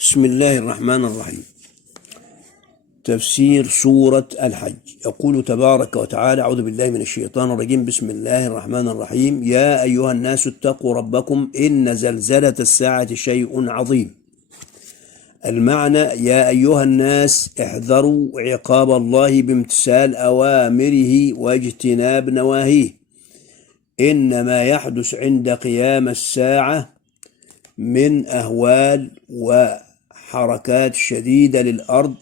بسم الله الرحمن الرحيم. تفسير سورة الحج. يقول تبارك وتعالى: أعوذ بالله من الشيطان الرجيم. بسم الله الرحمن الرحيم. يا أيها الناس اتقوا ربكم إن زلزلة الساعة شيء عظيم. المعنى: يا أيها الناس احذروا عقاب الله بامتثال أوامره واجتناب نواهيه. إن ما يحدث عند قيام الساعة من أهوال وحركات شديدة للأرض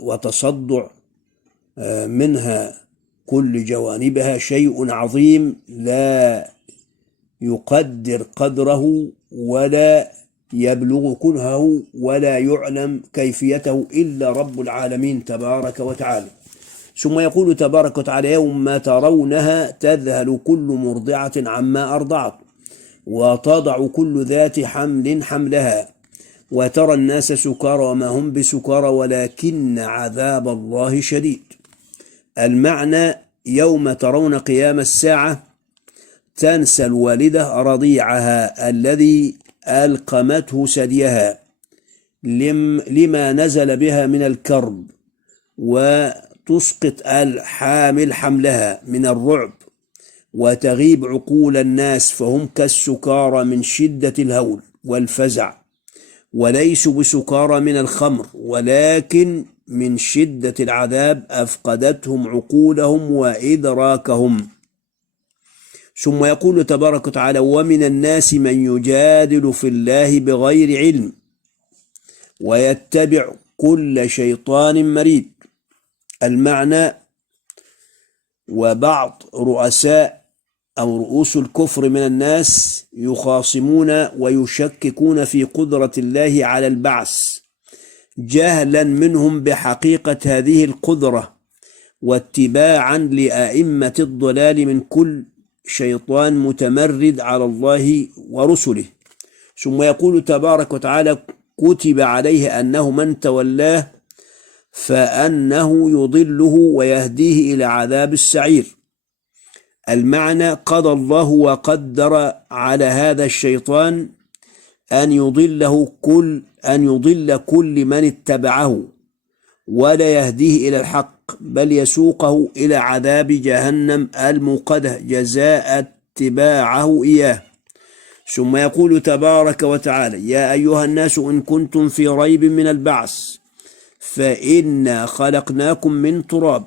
وتصدع منها كل جوانبها شيء عظيم لا يقدر قدره ولا يبلغ كنهه ولا يعلم كيفيته إلا رب العالمين تبارك وتعالى. ثم يقول تبارك وتعالى: يوم ما ترونها تذهل كل مرضعة عما أرضعت وتضع كل ذات حمل حملها وترى الناس سكارى وما هم بسكارى ولكن عذاب الله شديد. المعنى: يوم ترون قيام الساعة تنسى الوالدة رضيعها الذي ألقمته ثديها لما نزل بها من الكرب، وتسقط الحامل حملها من الرعب، وتغيب عقول الناس فهم كالسكارى من شدة الهول والفزع، وليسوا بسكارى من الخمر ولكن من شدة العذاب أفقدتهم عقولهم وإدراكهم. ثم يقول تبارك وتعالى: ومن الناس من يجادل في الله بغير علم ويتبع كل شيطان مريد. المعنى: وبعض رؤساء أو رؤوس الكفر من الناس يخاصمون ويشككون في قدرة الله على البعث جهلا منهم بحقيقة هذه القدرة واتباعا لأئمة الضلال من كل شيطان متمرد على الله ورسله. ثم يقول تبارك وتعالى: كتب عليه أنه من تولاه فأنه يضله ويهديه إلى عذاب السعير. المعنى: قضى الله وقدر على هذا الشيطان أن يضل كل من اتبعه ولا يهديه إلى الحق بل يسوقه إلى عذاب جهنم الموقدة جزاء اتباعه إياه. ثم يقول تبارك وتعالى: يا أيها الناس إن كنتم في ريب من البعث فإنا خلقناكم من تراب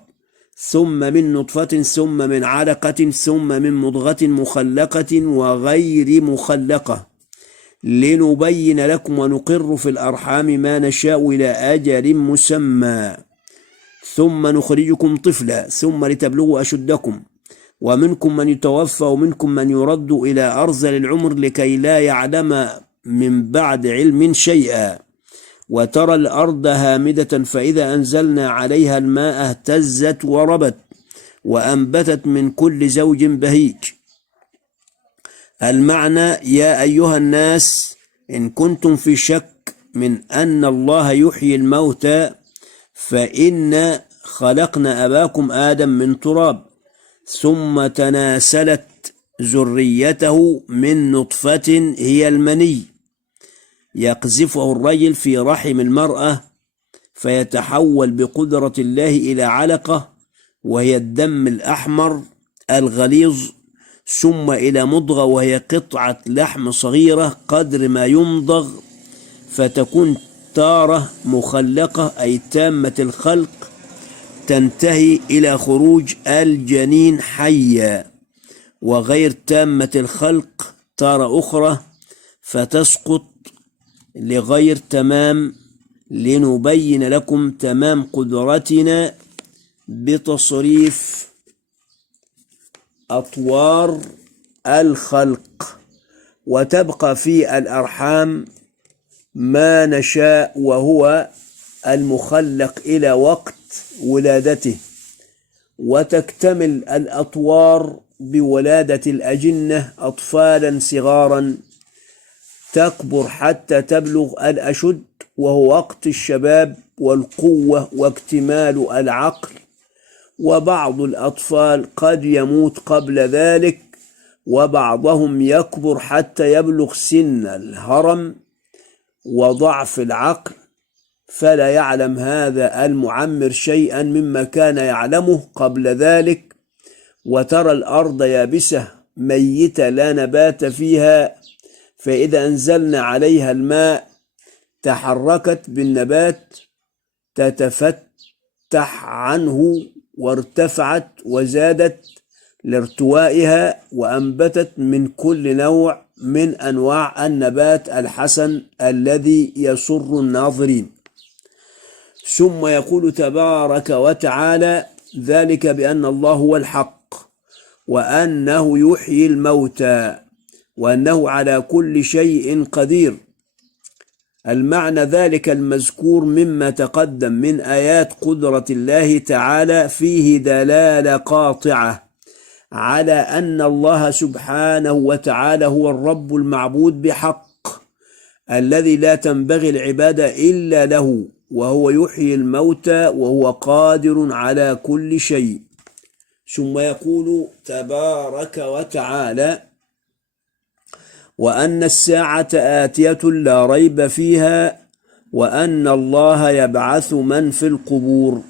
ثم من نطفة ثم من علقة ثم من مضغة مخلقة وغير مخلقة لنبين لكم ونقر في الأرحام ما نشاء إلى أجل مسمى ثم نخرجكم طفلا ثم لتبلغوا أشدكم ومنكم من يتوفى ومنكم من يرد إلى أرذل العمر لكي لا يعلم من بعد علم شيئا. وترى الأرض هامدة فإذا أنزلنا عليها الماء اهتزت وربت وأنبتت من كل زوج بهيج. المعنى: يا أيها الناس إن كنتم في شك من أن الله يحيي الموتى فإن خلقنا أباكم آدم من تراب ثم تناسلت ذريته من نطفة هي المني يقذفه الرجل في رحم المرأة فيتحول بقدرة الله إلى علقة وهي الدم الأحمر الغليظ ثم إلى مضغة وهي قطعة لحم صغيرة قدر ما يمضغ فتكون تارة مخلقة أي تامة الخلق تنتهي إلى خروج الجنين حيا، وغير تامة الخلق تارة أخرى فتسقط لغير تمام لنبين لكم تمام قدرتنا بتصريف أطوار الخلق. وتبقى في الأرحام ما نشاء وهو المخلق إلى وقت ولادته، وتكتمل الأطوار بولادة الأجنة أطفالا صغارا تكبر حتى تبلغ الأشد وهو وقت الشباب والقوة واكتمال العقل. وبعض الأطفال قد يموت قبل ذلك وبعضهم يكبر حتى يبلغ سن الهرم وضعف العقل، فلا يعلم هذا المعمر شيئا مما كان يعلمه قبل ذلك. وترى الأرض يابسة ميتة لا نبات فيها، فإذا أنزلنا عليها الماء تحركت بالنبات، تتفتح عنه وارتفعت وزادت لارتوائها، وأنبتت من كل نوع من أنواع النبات الحسن الذي يسر الناظرين. ثم يقول تبارك وتعالى: ذلك بأن الله هو الحق، وأنه يحيي الموتى، وأنه على كل شيء قدير. المعنى ذلك المذكور مما تقدم من آيات قدرة الله تعالى فيه دلالة قاطعة على أن الله سبحانه وتعالى هو الرب المعبود بحق، الذي لا تنبغي العبادة إلا له، وهو يحيي الموتى وهو قادر على كل شيء. ثم يقول تبارك وتعالى: وأن الساعة آتية لا ريب فيها، وأن الله يبعث من في القبور.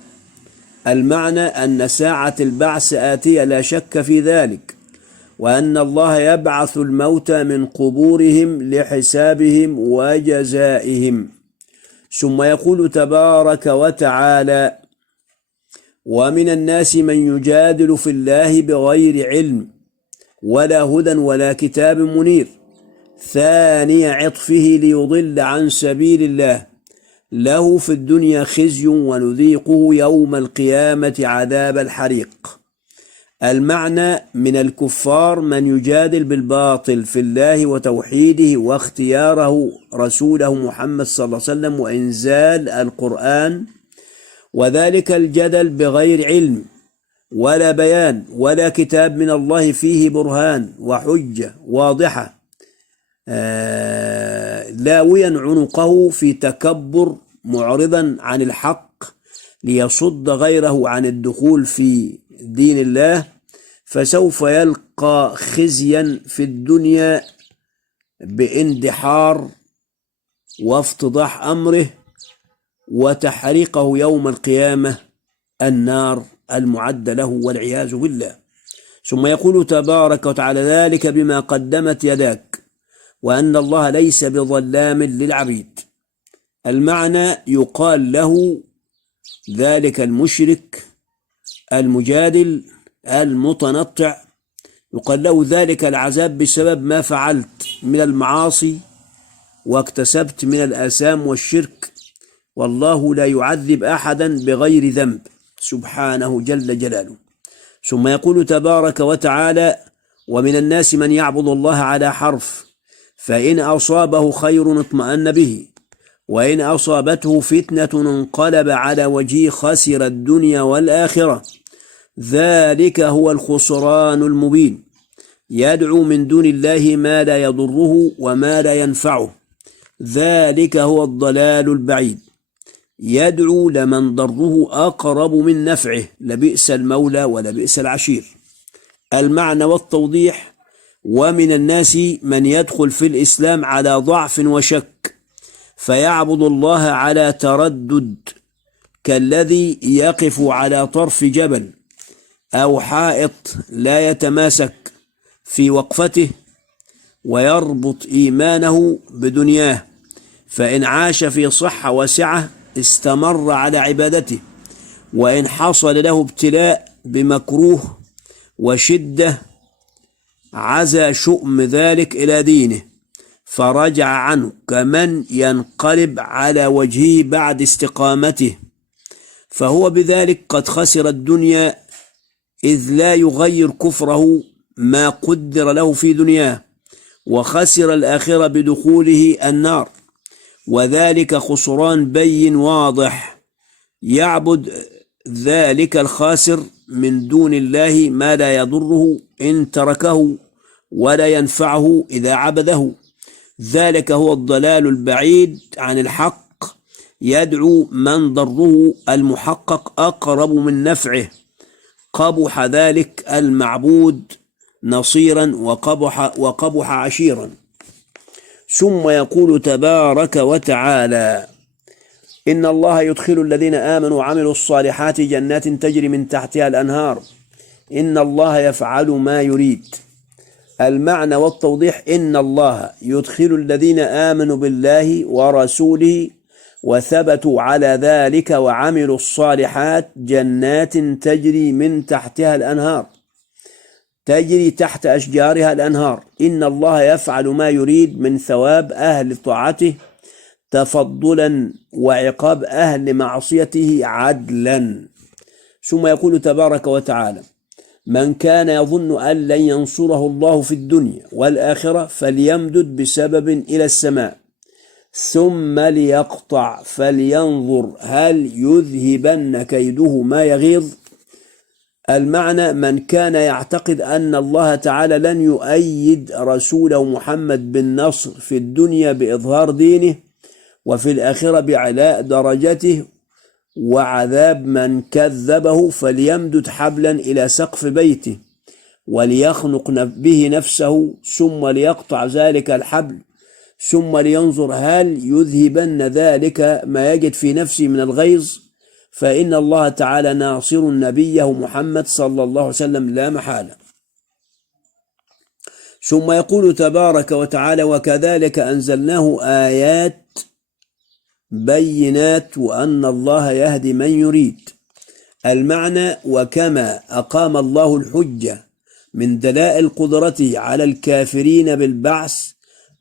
المعنى أن ساعة البعث آتية لا شك في ذلك، وأن الله يبعث الموتى من قبورهم لحسابهم وجزائهم. ثم يقول تبارك وتعالى: ومن الناس من يجادل في الله بغير علم ولا هدى ولا كتاب منير، ثاني عطفه ليضل عن سبيل الله، له في الدنيا خزي ونذيقه يوم القيامة عذاب الحريق. المعنى من الكفار من يجادل بالباطل في الله وتوحيده واختياره رسوله محمد صلى الله عليه وسلم وإنزال القرآن، وذلك الجدل بغير علم ولا بيان ولا كتاب من الله فيه برهان وحجة واضحة، لاويا عنقه في تكبر معرضا عن الحق ليصد غيره عن الدخول في دين الله، فسوف يلقى خزيا في الدنيا باندحار وافتضاح أمره، وتحريقه يوم القيامة النار المعدة له والعياذ بالله. ثم يقول تبارك وتعالى: ذلك بما قدمت يداك، وأن الله ليس بظلام للعبيد. المعنى يقال له ذلك المشرك المجادل المتنطع، يقال له ذلك العذاب بسبب ما فعلت من المعاصي واكتسبت من الآثام والشرك، والله لا يعذب أحدا بغير ذنب سبحانه جل جلاله. ثم يقول تبارك وتعالى: ومن الناس من يعبد الله على حرف، فإن أصابه خير اطمأن به، وإن أصابته فتنة انقلب على وجهه خسر الدنيا والآخرة، ذلك هو الخسران المبين. يدعو من دون الله ما لا يضره وما لا ينفعه، ذلك هو الضلال البعيد. يدعو لمن ضره أقرب من نفعه، لبئس المولى ولبئس العشير. المعنى والتوضيح: ومن الناس من يدخل في الإسلام على ضعف وشك، فيعبد الله على تردد، كالذي يقف على طرف جبل أو حائط لا يتماسك في وقفته، ويربط إيمانه بدنياه، فإن عاش في صحة وسعة استمر على عبادته، وإن حصل له ابتلاء بمكروه وشدة عزى شؤم ذلك إلى دينه فرجع عنه، كمن ينقلب على وجهه بعد استقامته، فهو بذلك قد خسر الدنيا، إذ لا يغير كفره ما قدر له في دنياه، وخسر الآخرة بدخوله النار، وذلك خسران بين واضح. يعبد ذلك الخاسر من دون الله ما لا يضره إن تركه ولا ينفعه إذا عبده، ذلك هو الضلال البعيد عن الحق. يدعو من ضره المحقق أقرب من نفعه، قبح ذلك المعبود نصيرا وقبح عشيرا. ثم يقول تبارك وتعالى: إن الله يدخل الذين آمنوا وعملوا الصالحات جنات تجري من تحتها الأنهار إن الله يفعل ما يريد. المعنى والتوضيح: إن الله يدخل الذين آمنوا بالله ورسوله وثبتوا على ذلك وعملوا الصالحات جنات تجري من تحتها الأنهار، تجري تحت أشجارها الأنهار. إن الله يفعل ما يريد من ثواب أهل طاعته تفضلا وعقاب أهل معصيته عدلا. ثم يقول تبارك وتعالى: من كان يظن أن لن ينصره الله في الدنيا والآخرة فليمدد بسبب إلى السماء ثم ليقطع فلينظر هل يذهبن كيده ما يغيظ. المعنى: من كان يعتقد أن الله تعالى لن يؤيد رسوله محمد بالنصر في الدنيا بإظهار دينه وفي الآخرة بعلاء درجته وعذاب من كذبه، فليمدد حبلا إلى سقف بيته وليخنق به نفسه ثم ليقطع ذلك الحبل ثم لينظر هل يذهبن ذلك ما يجد في نفسه من الغيظ، فإن الله تعالى ناصر نبيه محمد صلى الله عليه وسلم لا محالة. ثم يقول تبارك وتعالى: وكذلك أنزلناه آيات بينات وأن الله يهدي من يريد. المعنى: وكما أقام الله الحجة من دلائل قدرته على الكافرين بالبعث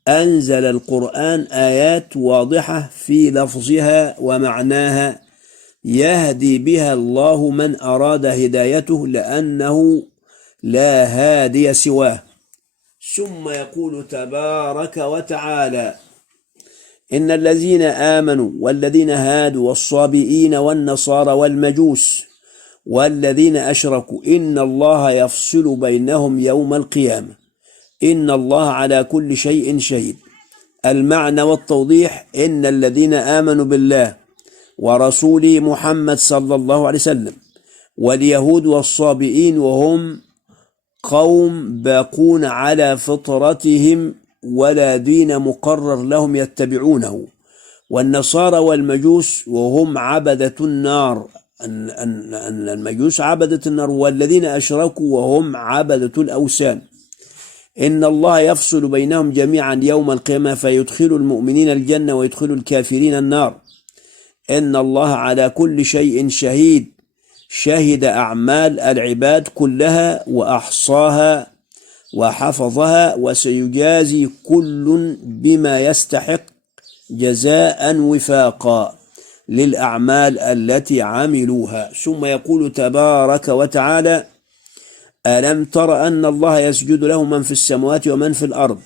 أنزل القرآن آيات واضحة في لفظها ومعناها يهدي بها الله من أراد هدايته لأنه لا هادي سواه. ثم يقول تبارك وتعالى: إن الذين آمنوا والذين هادوا والصابئين والنصارى والمجوس والذين أشركوا إن الله يفصل بينهم يوم القيامة إن الله على كل شيء شهيد. المعنى والتوضيح: إن الذين آمنوا بالله ورسوله محمد صلى الله عليه وسلم واليهود والصابئين وهم قوم باقون على فطرتهم ولا دين مقرر لهم يتبعونه، والنصارى والمجوس وهم عبدة النار، المجوس عبدة النار، والذين أشركوا وهم عبدة الأوثان. إن الله يفصل بينهم جميعا يوم القيامة فيدخل المؤمنين الجنة ويدخل الكافرين النار. إن الله على كل شيء شهيد، شهد أعمال العباد كلها وأحصاها وحفظها وسيجازي كل بما يستحق جزاء وفاقا للأعمال التي عملوها. ثم يقول تبارك وتعالى: ألم تر أن الله يسجد له من في السماوات ومن في الأرض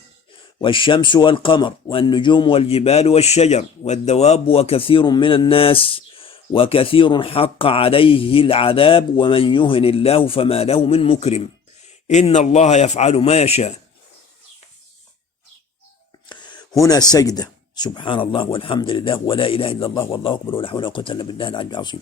والشمس والقمر والنجوم والجبال والشجر والدواب وكثير من الناس وكثير حق عليه العذاب ومن يهن الله فما له من مكرم إن الله يفعل ما يشاء. هنا السجدة: سبحان الله والحمد لله ولا إله إلا الله والله أكبر ولا حول ولا قوة إلا بالله العلي العظيم.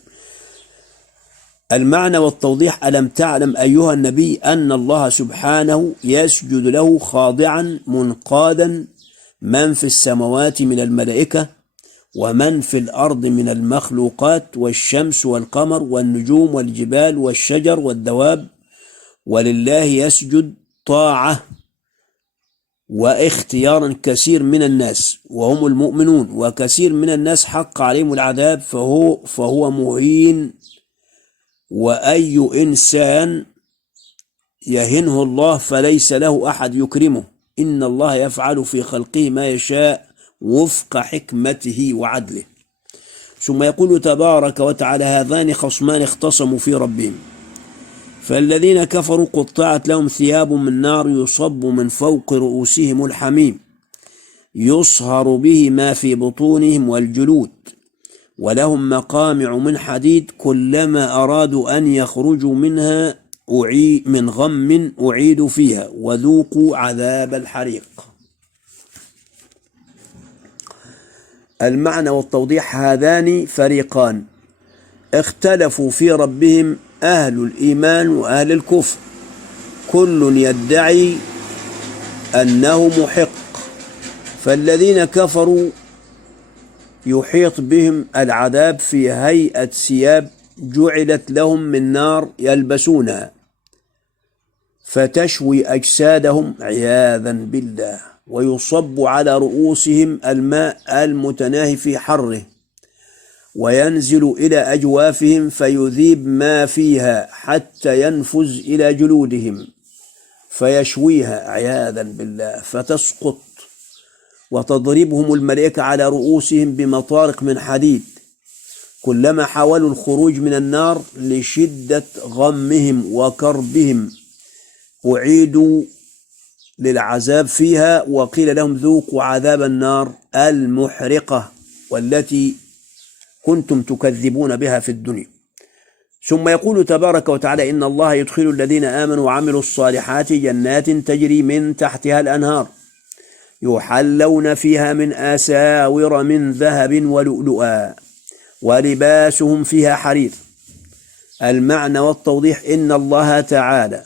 المعنى والتوضيح: ألم تعلم أيها النبي أن الله سبحانه يسجد له خاضعا منقادا من في السماوات من الملائكة ومن في الأرض من المخلوقات والشمس والقمر والنجوم والجبال والشجر والدواب، ولله يسجد طاعة واختيارا كثير من الناس وهم المؤمنون، وكثير من الناس حق عليهم العذاب فهو مهين، وأي إنسان يهنه الله فليس له أحد يكرمه. إن الله يفعل في خلقه ما يشاء وفق حكمته وعدله. ثم يقول تبارك وتعالى: هذان خصمان اختصموا في ربهم فالذين كفروا قطعت لهم ثياب من نار يصب من فوق رؤوسهم الحميم يصهر به ما في بطونهم والجلود ولهم مقامع من حديد كلما أرادوا أن يخرجوا منها من غم أعيدوا فيها وذوقوا عذاب الحريق. المعنى والتوضيح: هذان فريقان اختلفوا في ربهم أهل الإيمان وأهل الكفر، كل يدعي أنه محق، فالذين كفروا يحيط بهم العذاب في هيئة ثياب جعلت لهم من نار يلبسونها فتشوي أجسادهم عياذا بالله، ويصب على رؤوسهم الماء المتناهي في حره، وينزل إلى أجوافهم فيذيب ما فيها حتى ينفذ إلى جلودهم فيشويها عياذا بالله، فتسقط وتضربهم الملائكة على رؤوسهم بمطارق من حديد كلما حاولوا الخروج من النار لشدة غمهم وكربهم أعيدوا للعذاب فيها، وقيل لهم ذوقوا عذاب النار المحرقة والتي كنتم تكذبون بها في الدنيا. ثم يقول تبارك وتعالى: إن الله يدخل الذين آمنوا وعملوا الصالحات جنات تجري من تحتها الأنهار يحلون فيها من آساور من ذهب ولؤلؤا ولباسهم فيها حرير. المعنى والتوضيح: إن الله تعالى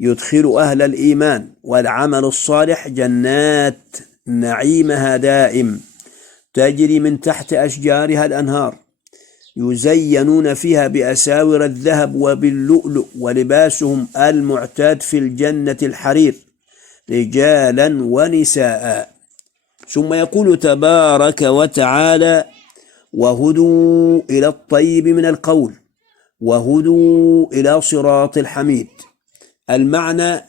يدخل أهل الإيمان والعمل الصالح جنات نعيمها دائم تجري من تحت أشجارها الأنهار يزينون فيها بأساور الذهب وباللؤلؤ، ولباسهم المعتاد في الجنة الحرير رجالا ونساء. ثم يقول تبارك وتعالى: وهدوا إلى الطيب من القول وهدوا إلى صراط الحميد. المعنى: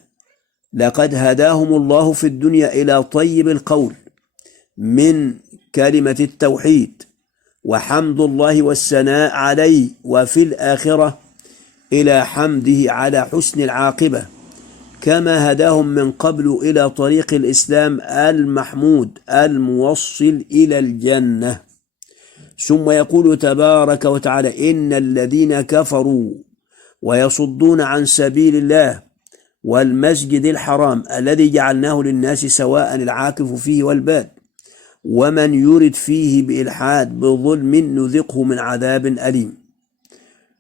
لقد هداهم الله في الدنيا إلى طيب القول من كلمة التوحيد وحمد الله والثناء عليه، وفي الآخرة إلى حمده على حسن العاقبة، كما هداهم من قبل إلى طريق الإسلام المحمود الموصل إلى الجنة. ثم يقول تبارك وتعالى: إن الذين كفروا ويصدون عن سبيل الله والمسجد الحرام الذي جعلناه للناس سواء العاكف فيه والباد ومن يرد فيه بإلحاد بظلم نذقه من عذاب أليم.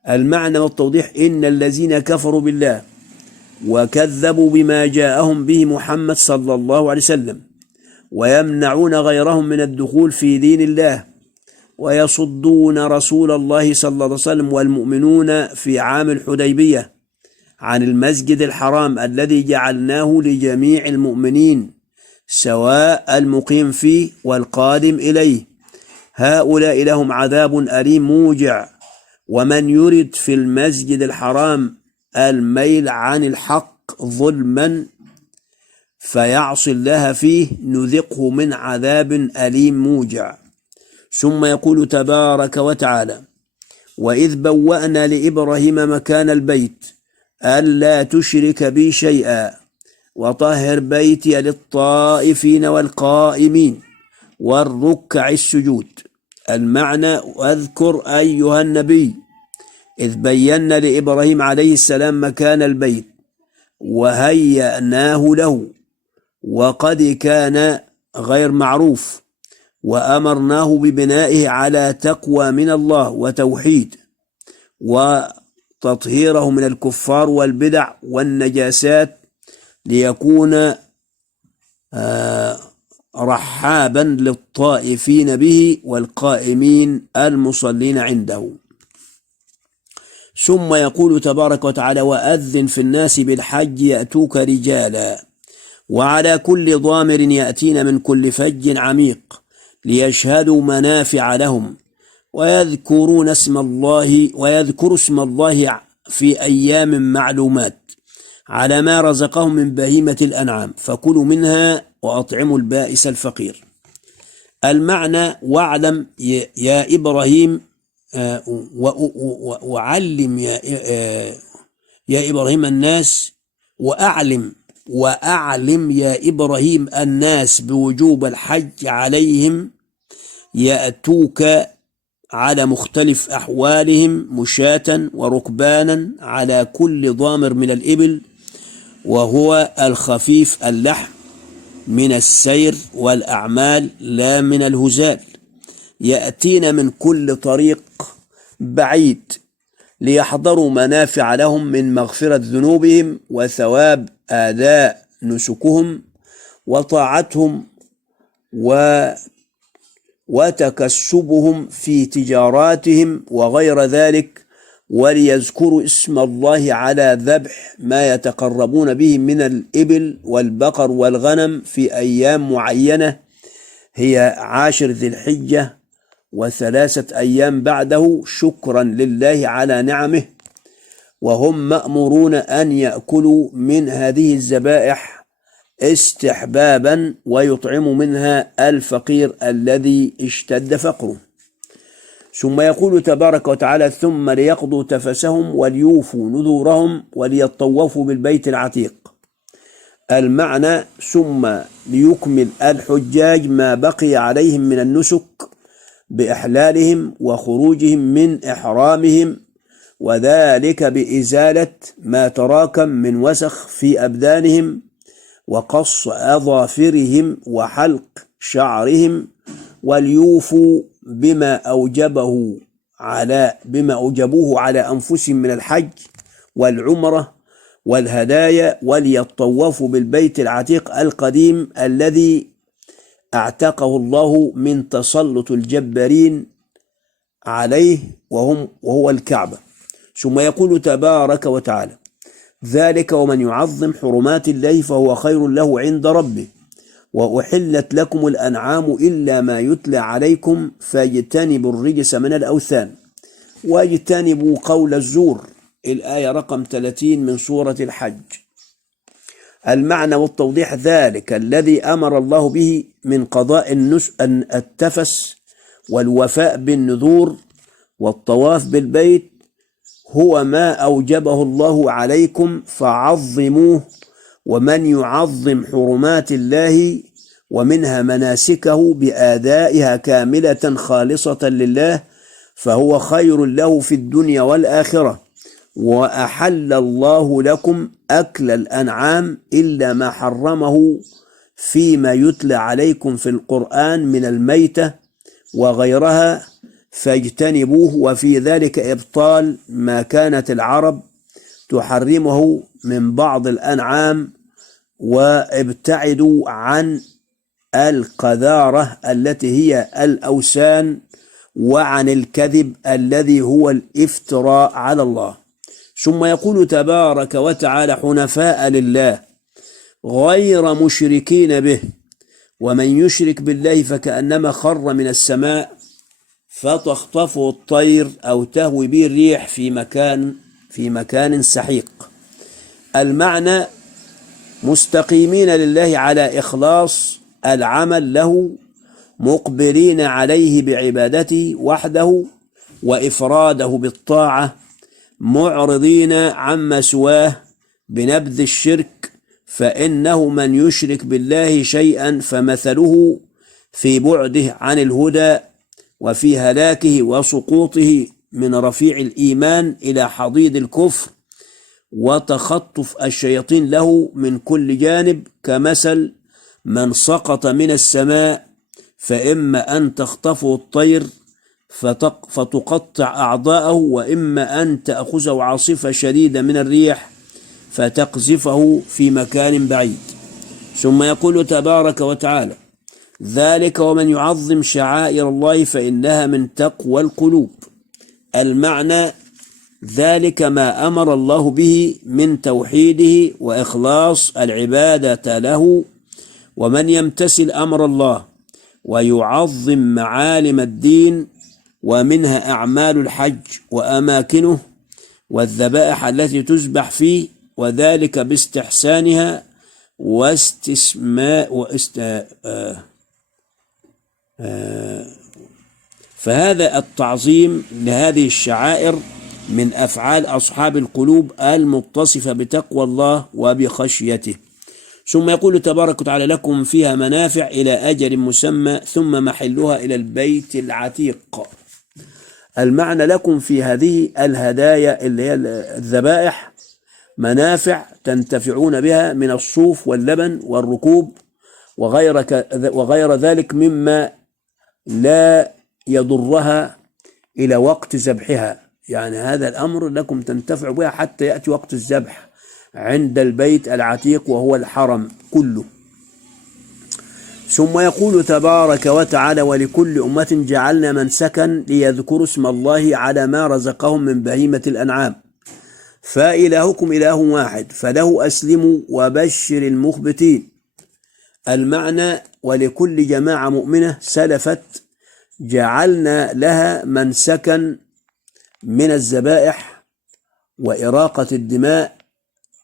المعنى والتوضيح: إن الذين كفروا بالله وكذبوا بما جاءهم به محمد صلى الله عليه وسلم ويمنعون غيرهم من الدخول في دين الله ويصدون رسول الله صلى الله عليه وسلم والمؤمنون في عام الحديبية عن المسجد الحرام الذي جعلناه لجميع المؤمنين سواء المقيم فيه والقادم إليه، هؤلاء لهم عذاب أليم موجع. ومن يرد في المسجد الحرام الميل عن الحق ظلما فيعصي الله فيه نذقه من عذاب أليم موجع. ثم يقول تبارك وتعالى: وإذ بوأنا لإبراهيم مكان البيت ألا تشرك بي شيئا وطهر بيتي للطائفين والقائمين والركع السجود. المعنى: واذكر أيها النبي إذ بينا لإبراهيم عليه السلام مكان البيت وهيأناه له وقد كان غير معروف، وأمرناه ببنائه على تقوى من الله وتوحيد وتطهيره من الكفار والبدع والنجاسات ليكون رحابا للطائفين به والقائمين المصلين عنده. ثم يقول تبارك وتعالى: وأذن في الناس بالحج يأتوك رجالا وعلى كل ضامر يأتين من كل فج عميق ليشهدوا منافع لهم ويذكروا اسم الله في أيام معلومات على ما رزقهم من بهيمة الأنعام فكلوا منها وأطعموا البائس الفقير. المعنى: واعلم يا إبراهيم وعلم يا إبراهيم الناس وأعلم يا إبراهيم الناس بوجوب الحج عليهم يأتوك على مختلف أحوالهم مشاة وركبانا على كل ضامر من الإبل وهو الخفيف اللحم من السير والأعمال لا من الهزال، يأتين من كل طريق بعيد ليحضروا منافع لهم من مغفرة ذنوبهم وثواب آداء نسكهم وطاعتهم وتكسبهم في تجاراتهم وغير ذلك، وليذكروا اسم الله على ذبح ما يتقربون به من الإبل والبقر والغنم في أيام معينة هي 10 ذي الحجة و3 أيام بعده، شكرا لله على نعمه. وهم مأمورون أن يأكلوا من هذه الذبائح استحبابا ويطعموا منها الفقير الذي اشتد فقره. ثم يقول تبارك وتعالى: ثم ليقضوا تفسهم وليوفوا نذورهم وليطوفوا بالبيت العتيق. المعنى: ثم ليكمل الحجاج ما بقي عليهم من النسك بإحلالهم وخروجهم من إحرامهم، وذلك بإزالة ما تراكم من وسخ في أبدانهم وقص أظافرهم وحلق شعرهم، وليوفوا بما أوجبوه على أنفسهم من الحج والعمرة والهدايا، وليطوفوا بالبيت العتيق القديم الذي اعتقه الله من تسلط الجبارين عليه وهو الكعبة. ثم يقول تبارك وتعالى: ذلك ومن يعظم حرمات الله فهو خير له عند ربه، وأحلت لكم الأنعام إلا ما يتلى عليكم فاجتنبوا الرجس من الأوثان واجتنبوا قول الزور. الآية رقم 30 من سورة الحج. المعنى والتوضيح: ذلك الذي أمر الله به من قضاء التفس والوفاء بالنذور والطواف بالبيت هو ما أوجبه الله عليكم فعظموه. ومن يعظم حرمات الله ومنها مناسكه بآدائها كاملة خالصة لله فهو خير له في الدنيا والآخرة. وأحل الله لكم أكل الأنعام إلا ما حرمه فيما يتلى عليكم في القرآن من الميتة وغيرها فاجتنبوه، وفي ذلك إبطال ما كانت العرب تحرمه من بعض الأنعام، وابتعدوا عن القذارة التي هي الأوثان وعن الكذب الذي هو الافتراء على الله. ثم يقول تبارك وتعالى: حنفاء لله غير مشركين به، ومن يشرك بالله فكأنما خر من السماء فتخطفه الطير أو تهوي به الريح في مكان سحيق. المعنى: مستقيمين لله على إخلاص العمل له، مقبلين عليه بعبادته وحده وإفراده بالطاعة، معرضين عما سواه بنبذ الشرك، فإنه من يشرك بالله شيئا فمثله في بعده عن الهدى وفي هلاكه وسقوطه من رفيع الإيمان إلى حضيض الكفر وتخطف الشياطين له من كل جانب، كمثل من سقط من السماء فإما أن تخطفه الطير فتقطع أعضاءه، وإما أن تأخذه عاصفة شديدة من الريح فتقذفه في مكان بعيد. ثم يقول تبارك وتعالى: ذلك ومن يعظم شعائر الله فإنها من تقوى القلوب. المعنى: ذلك ما أمر الله به من توحيده وإخلاص العبادة له، ومن يمتثل أمر الله ويعظم معالم الدين ومنها أعمال الحج وأماكنه والذبائح التي تذبح فيه، وذلك باستحسانها فهذا التعظيم لهذه الشعائر من أفعال أصحاب القلوب المتصفة بتقوى الله وبخشيته. ثم يقول تبارك وتعالى: لكم فيها منافع إلى أجل مسمى ثم محلها إلى البيت العتيق. المعنى: لكم في هذه الهدايا اللي هي الذبائح منافع تنتفعون بها من الصوف واللبن والركوب وغير ذلك مما لا يضرها إلى وقت ذبحها. يعني هذا الأمر لكم تنتفع بها حتى يأتي وقت الذبح عند البيت العتيق وهو الحرم كله. ثم يقول تبارك وتعالى: ولكل أمة جعلنا منسكا ليذكروا اسم الله على ما رزقهم من بهيمة الأنعام فإلهكم إله واحد فله أسلموا وبشر المخبتين. المعنى: ولكل جماعة مؤمنة سلفت جعلنا لها منسكا من الذبائح وإراقة الدماء،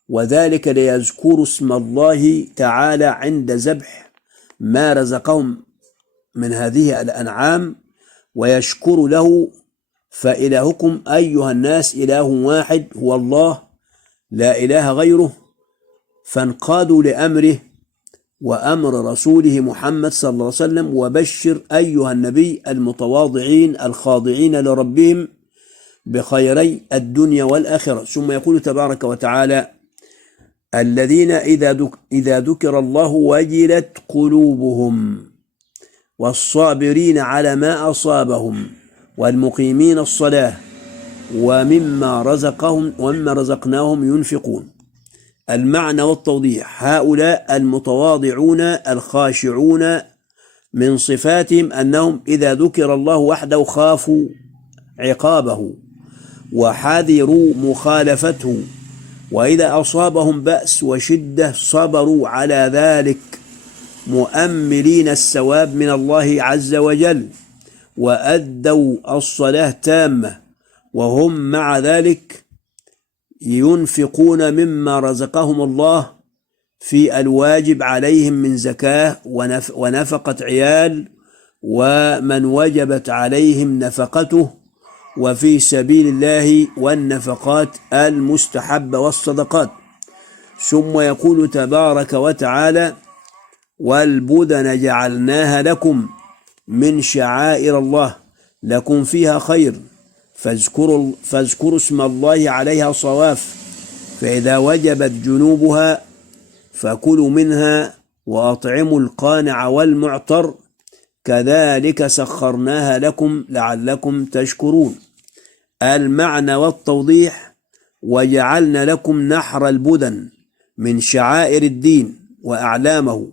وذلك ليذكروا اسم الله تعالى عند ذبح ما رزقهم من هذه الأنعام ويشكر له. فإلهكم أيها الناس إله واحد هو الله لا إله غيره، فانقادوا لأمره وأمر رسوله محمد صلى الله عليه وسلم. وبشر أيها النبي المتواضعين الخاضعين لربهم بخيري الدنيا والآخرة. ثم يقول تبارك وتعالى: الذين إذا ذكر الله وجلت قلوبهم والصابرين على ما أصابهم والمقيمين الصلاة ومما رزقناهم ينفقون. المعنى والتوضيح: هؤلاء المتواضعون الخاشعون من صفاتهم أنهم إذا ذكر الله وحده خافوا عقابه وحذروا مخالفته، وإذا أصابهم بأس وشدة صبروا على ذلك مؤملين الثواب من الله عز وجل، وأدوا الصلاة تامة وهم مع ذلك ينفقون مما رزقهم الله في الواجب عليهم من زكاة ونفقة عيال ومن وجبت عليهم نفقته، وفي سبيل الله والنفقات المستحبة والصدقات. ثم يقول تبارك وتعالى: والبدن جعلناها لكم من شعائر الله لكم فيها خير فاذكروا اسم الله عليها صواف، فإذا وجبت جنوبها فكلوا منها وأطعموا القانع والمعتر كذلك سخرناها لكم لعلكم تشكرون. المعنى والتوضيح: وجعلنا لكم نحر البدن من شعائر الدين وأعلامه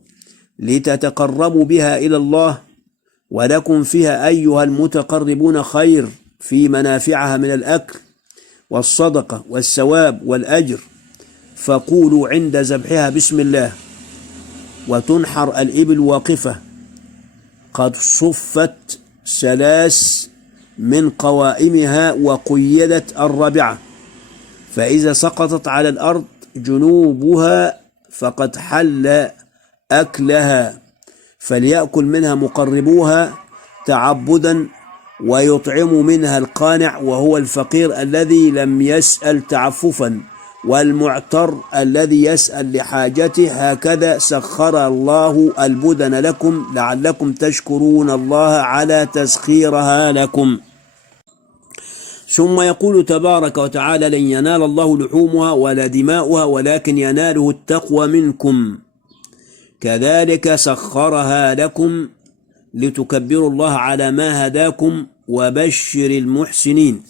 لتتقربوا بها إلى الله، ولكم فيها أيها المتقربون خير في منافعها من الأكل والصدقة والثواب والأجر. فقولوا عند ذبحها بسم الله. وتنحر الإبل واقفة قد صفت 3 من قوائمها وقيدت الرابعة، فإذا سقطت على الأرض جنوبها فقد حل أكلها، فليأكل منها مقربوها تعبدا ويطعم منها القانع وهو الفقير الذي لم يسأل تعففا، والمعتر الذي يسأل لحاجته. هكذا سخر الله البدن لكم لعلكم تشكرون الله على تسخيرها لكم. ثم يقول تبارك وتعالى: لن ينال الله لحومها ولا دماؤها ولكن يناله التقوى منكم كذلك سخرها لكم لتكبروا الله على ما هداكم وبشر المحسنين.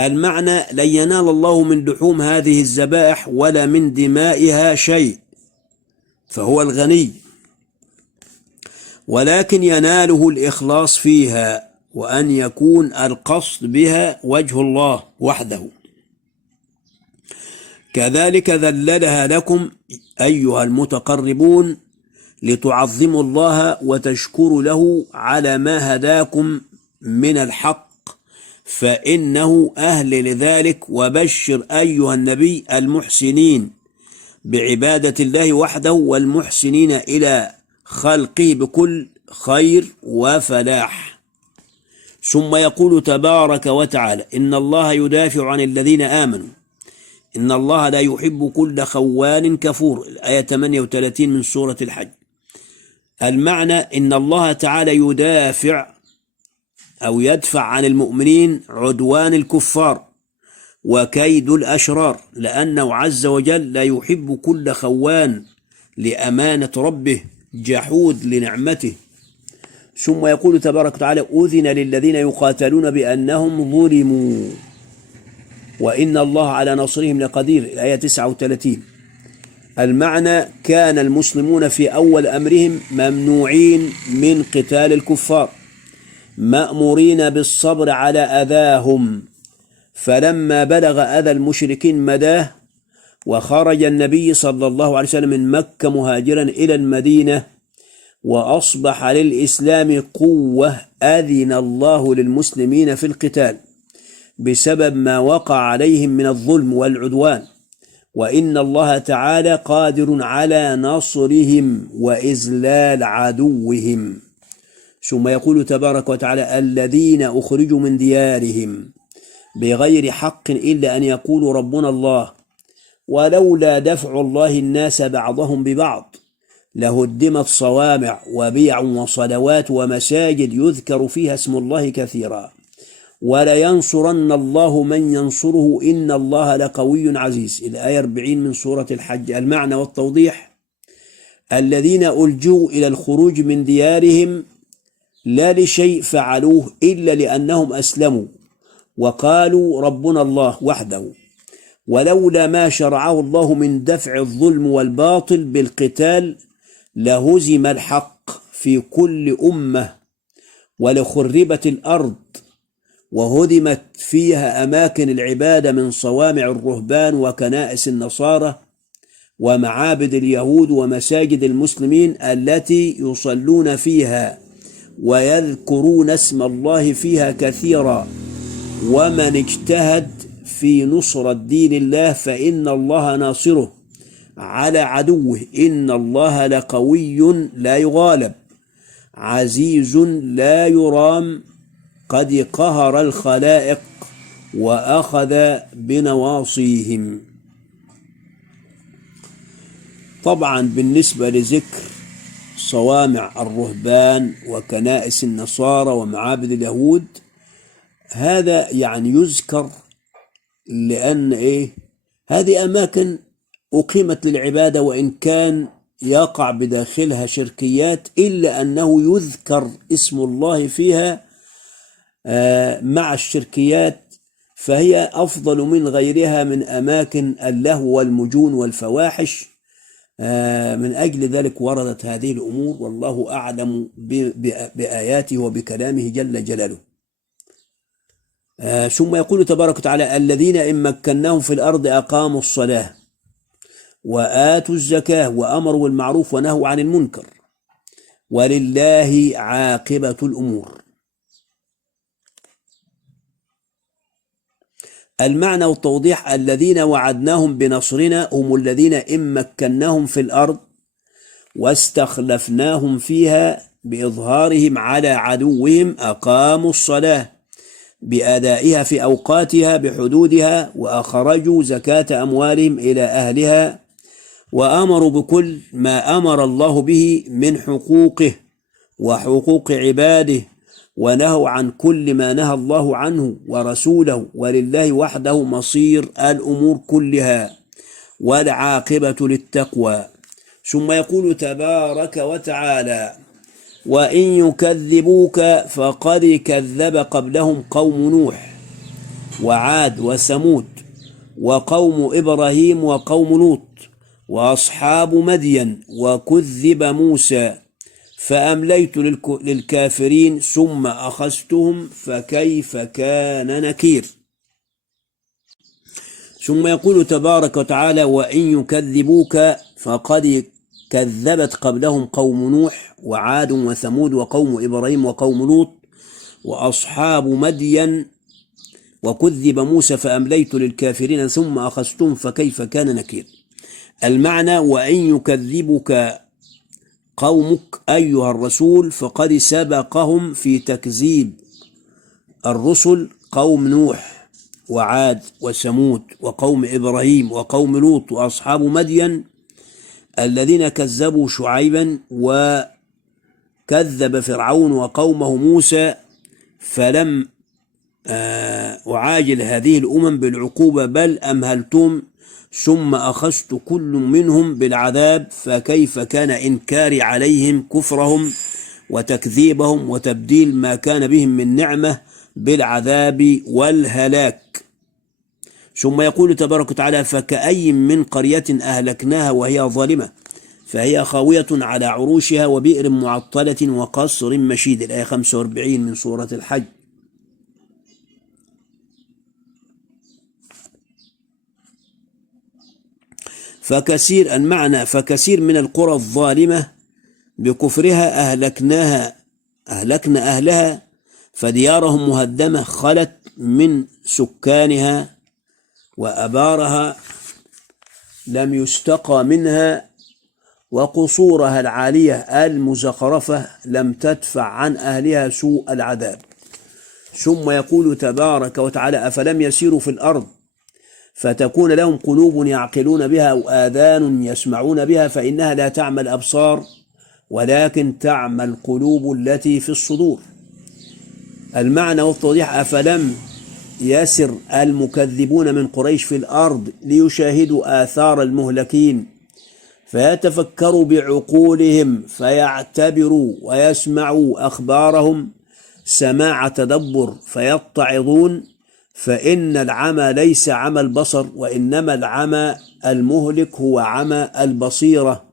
المعنى: لن ينال الله من لحوم هذه الذبائح ولا من دمائها شيء فهو الغني، ولكن يناله الإخلاص فيها وأن يكون القصد بها وجه الله وحده. كذلك ذللها لكم أيها المتقربون لتعظموا الله وتشكروا له على ما هداكم من الحق فإنه أهل لذلك. وبشر أيها النبي المحسنين بعبادة الله وحده والمحسنين إلى خلقه بكل خير وفلاح. ثم يقول تبارك وتعالى: إن الله يدافع عن الذين آمنوا إن الله لا يحب كل خوان كفور، الآية 38 من سورة الحج. المعنى: إن الله تعالى يدافع أو يدفع عن المؤمنين عدوان الكفار وكيد الأشرار، لأنه عز وجل لا يحب كل خوان لأمانة ربه جحود لنعمته. ثم يقول تبارك وتعالى: أذن للذين يقاتلون بأنهم ظلموا وإن الله على نصرهم لقدير، الآية 39. المعنى كان المسلمون في أول أمرهم ممنوعين من قتال الكفار، مأمورين بالصبر على أذاهم، فلما بلغ أذى المشركين مداه وخرج النبي صلى الله عليه وسلم من مكة مهاجرا إلى المدينة وأصبح للإسلام قوة، أذن الله للمسلمين في القتال بسبب ما وقع عليهم من الظلم والعدوان، وإن الله تعالى قادر على نصرهم وإذلال عدوهم. ثم يقول تبارك وتعالى: الذين أخرجوا من ديارهم بغير حق إلا أن يقولوا ربنا الله ولولا دفع الله الناس بعضهم ببعض لهدمت صوامع وبيع وصلوات ومساجد يذكر فيها اسم الله كثيرا ولينصرن الله من ينصره إن الله لقوي عزيز. الآية 40 من سورة الحج. المعنى والتوضيح: الذين ألجوا إلى الخروج من ديارهم لا لشيء فعلوه إلا لأنهم أسلموا وقالوا ربنا الله وحده، ولولا ما شرعه الله من دفع الظلم والباطل بالقتال لهزم الحق في كل أمة ولخربت الأرض وهدمت فيها أماكن العبادة من صوامع الرهبان وكنائس النصارى ومعابد اليهود ومساجد المسلمين التي يصلون فيها ويذكرون اسم الله فيها كثيرا. ومن اجتهد في نصرة دين الله فإن الله ناصره على عدوه، إن الله لقوي لا يغالب عزيز لا يرام قد قهر الخلائق وأخذ بنواصيهم. طبعا بالنسبة لذكر صوامع الرهبان وكنائس النصارى ومعابد اليهود، هذا يعني يذكر لأن هذه أماكن أقيمت للعبادة، وإن كان يقع بداخلها شركيات إلا أنه يذكر اسم الله فيها مع الشركيات، فهي أفضل من غيرها من أماكن اللهو والمجون والفواحش. من أجل ذلك وردت هذه الأمور، والله أعلم بآياته وبكلامه جل جلاله. ثم يقول تبارك وتعالى: الذين إن مكناهم في الأرض أقاموا الصلاة وآتوا الزكاة وأمروا بالمعروف ونهوا عن المنكر ولله عاقبة الأمور. المعنى والتوضيح: الذين وعدناهم بنصرنا هم الذين إن مكناهم في الأرض واستخلفناهم فيها بإظهارهم على عدوهم أقاموا الصلاة بأدائها في أوقاتها بحدودها وأخرجوا زكاة أموالهم إلى أهلها وأمروا بكل ما أمر الله به من حقوقه وحقوق عباده ونهوا عن كل ما نهى الله عنه ورسوله، ولله وحده مصير الأمور كلها والعاقبة للتقوى. ثم يقول تبارك وتعالى: وإن يكذبوك فقد كذب قبلهم قوم نوح وعاد وثمود وقوم إبراهيم وقوم لوط وأصحاب مدين وكذب موسى فأمليت للكافرين ثم أخذتهم فكيف كان نكير. ثم يقول تبارك وتعالى: وإن يكذبوك فقد كذبت قبلهم قوم نوح وعاد وثمود وقوم إبراهيم وقوم لوط وأصحاب مدين وكذب موسى فأمليت للكافرين ثم أخذتهم فكيف كان نكير. المعنى: وإن يكذبك قومك أيها الرسول فقد سبقهم في تكذيب الرسل قوم نوح وعاد وثمود وقوم إبراهيم وقوم لوط وأصحاب مدين الذين كذبوا شعيبا، وكذب فرعون وقومه موسى، فلم أعاجل هذه الأمم بالعقوبة بل أمهلتم ثم أخذت كل منهم بالعذاب فكيف كان إنكاري عليهم كفرهم وتكذيبهم وتبديل ما كان بهم من نعمة بالعذاب والهلاك. ثم يقول تبارك وتعالى فكأي من قرية أهلكناها وهي ظالمة فهي خاوية على عروشها وبئر معطلة وقصر مشيد. الآية 45 من سورة الحج. فكثير من القرى الظالمة بكفرها أهلكنا أهلها فديارهم مهدمة خلت من سكانها وأبارها لم يستقى منها وقصورها العالية المزخرفة لم تدفع عن أهلها سوء العذاب. ثم يقول تبارك وتعالى أفلم يسيروا في الأرض فتكون لهم قلوب يعقلون بها أو آذان يسمعون بها فإنها لا تعمى الأبصار ولكن تعمى القلوب التي في الصدور. المعنى والتوضيح أفلم يسر المكذبون من قريش في الأرض ليشاهدوا آثار المهلكين فيتفكروا بعقولهم فيعتبروا ويسمعوا أخبارهم سماع تدبر فيتعظون، فإن العمى ليس عمى البصر وإنما العمى المهلك هو عمى البصيرة